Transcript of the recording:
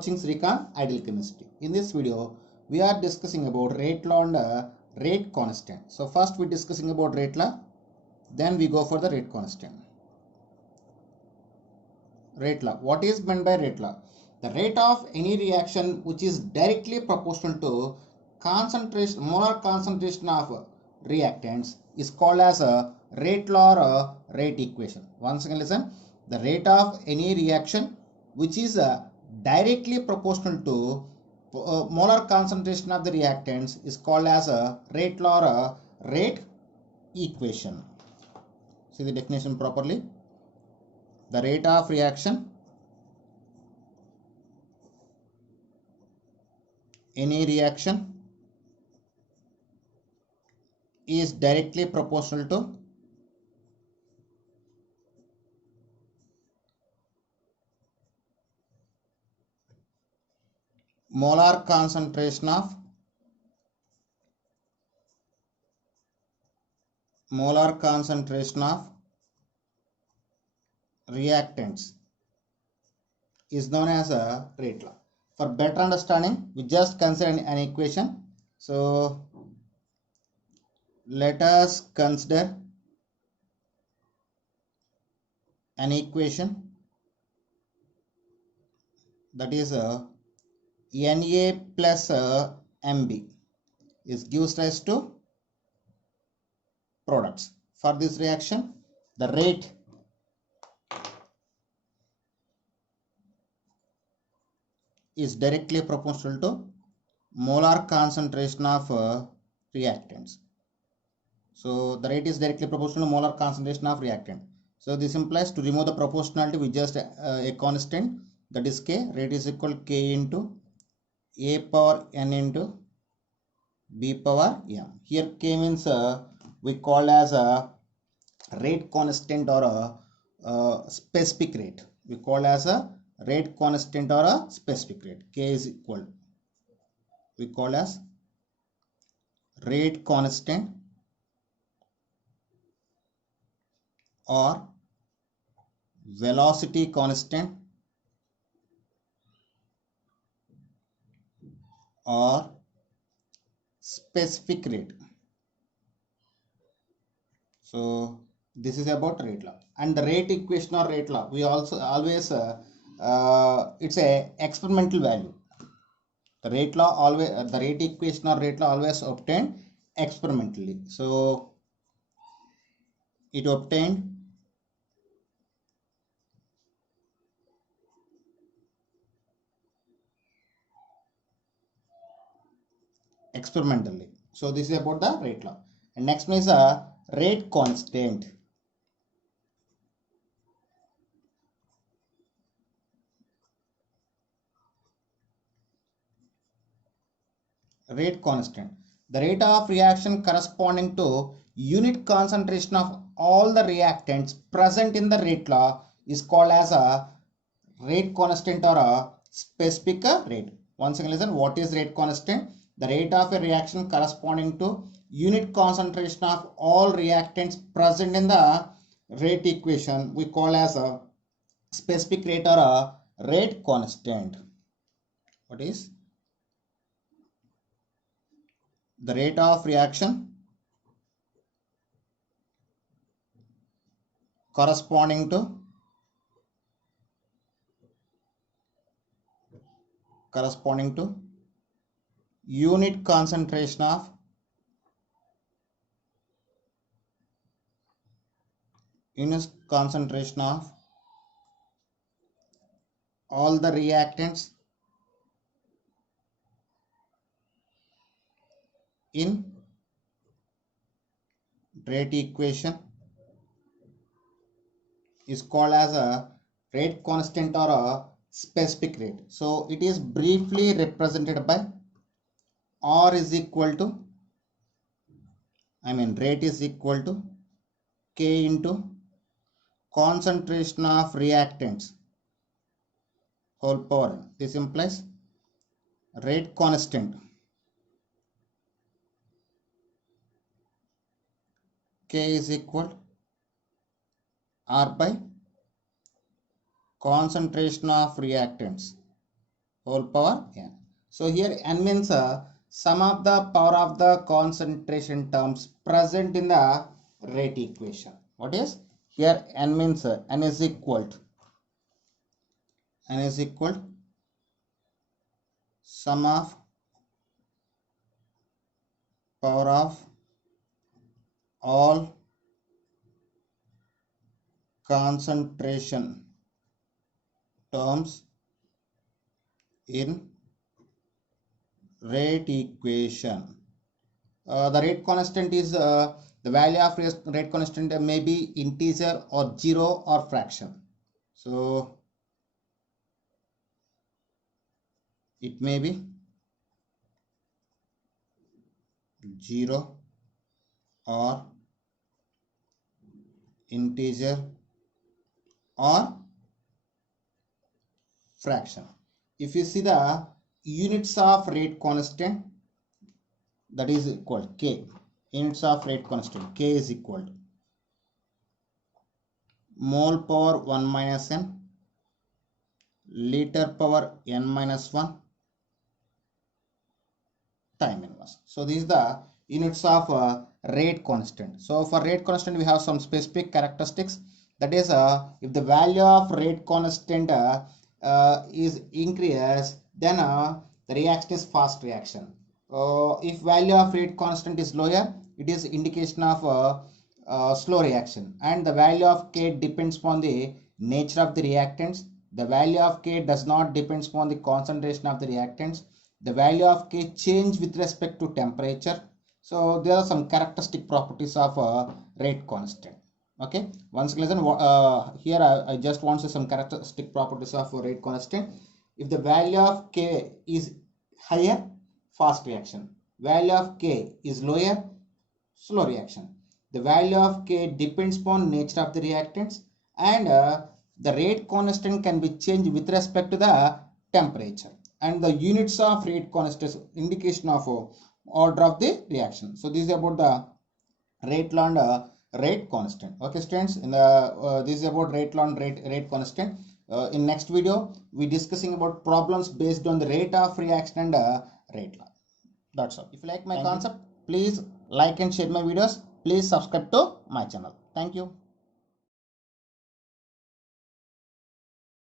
watching Srikanth Ideal Chemistry. In this video, we are discussing about rate law and rate constant. So first we are discussing about rate law, then we go for the rate constant. Rate law. What is meant by rate law? The rate of any reaction which is directly proportional to concentration, molar concentration of reactants is called as a rate law or a rate equation. Once again listen, the rate of any reaction which is directly proportional to molar concentration of the reactants is called as a rate law or a rate equation. See the definition properly. The rate of reaction, any reaction is directly proportional to molar concentration of reactants is known as a rate law. For better understanding, we just consider an equation. So let us consider an equation that is Na plus Mb is gives rise to products. For this reaction, the rate is directly proportional to molar concentration of reactants. So the rate is directly proportional to molar concentration of reactant. So this implies to remove the proportionality we just a constant, that is K. Rate is equal to K into A power N into B power M. Here K means we call as a rate constant or a specific rate. We call as a rate constant or a specific rate. K is equal, we call as rate constant or velocity constant or specific rate. So this is about rate law. And the rate equation or rate law, we also always it's a experimental value. The rate law always the rate equation or rate law always obtained experimentally. So it obtained experimentally. So this is about the rate law. And next one is a rate constant. Rate constant. The rate of reaction corresponding to unit concentration of all the reactants present in the rate law is called as a rate constant or a specific rate. Once again listen, what is rate constant? The rate of a reaction corresponding to unit concentration of all reactants present in the rate equation we call as a specific rate or a rate constant. What is the rate of reaction corresponding to unit concentration of all the reactants in rate equation is called as a rate constant or a specific rate. So it is briefly represented by R is equal to, rate is equal to K into concentration of reactants whole power. This implies rate constant K is equal R by concentration of reactants whole power n. So here n means sum of the power of the concentration terms present in the rate equation. What is here? N means n is equal to sum of power of all concentration terms in rate equation. The rate constant is the value of rate constant may be integer or zero or fraction. So it may be 0 or integer or fraction. If you see the units of rate constant, that is equal K. Units of rate constant K is equal to mole power 1 minus n, liter power n minus 1, time inverse. So these are the units of rate constant. So for rate constant we have some specific characteristics. That is if the value of rate constant is increased, then the reaction is fast reaction. If value of rate constant is lower, it is indication of slow reaction. And the value of K depends upon the nature of the reactants. The value of K does not depend upon the concentration of the reactants. The value of K change with respect to temperature. So there are some characteristic properties of rate constant. Okay, once listen, here I just want to say some characteristic properties of rate constant. If the value of K is higher, fast reaction. Value of K is lower, slow reaction. The value of K depends upon nature of the reactants, and the rate constant can be changed with respect to the temperature. And the units of rate constant indication of order of the reaction. So this is about the rate law and rate constant. Okay students, in the this is about rate law and rate constant. In next video we discussing about problems based on the rate of reaction and rate law. That's all. If you like my concept, please like and share my videos. Please subscribe to my channel. Thank you.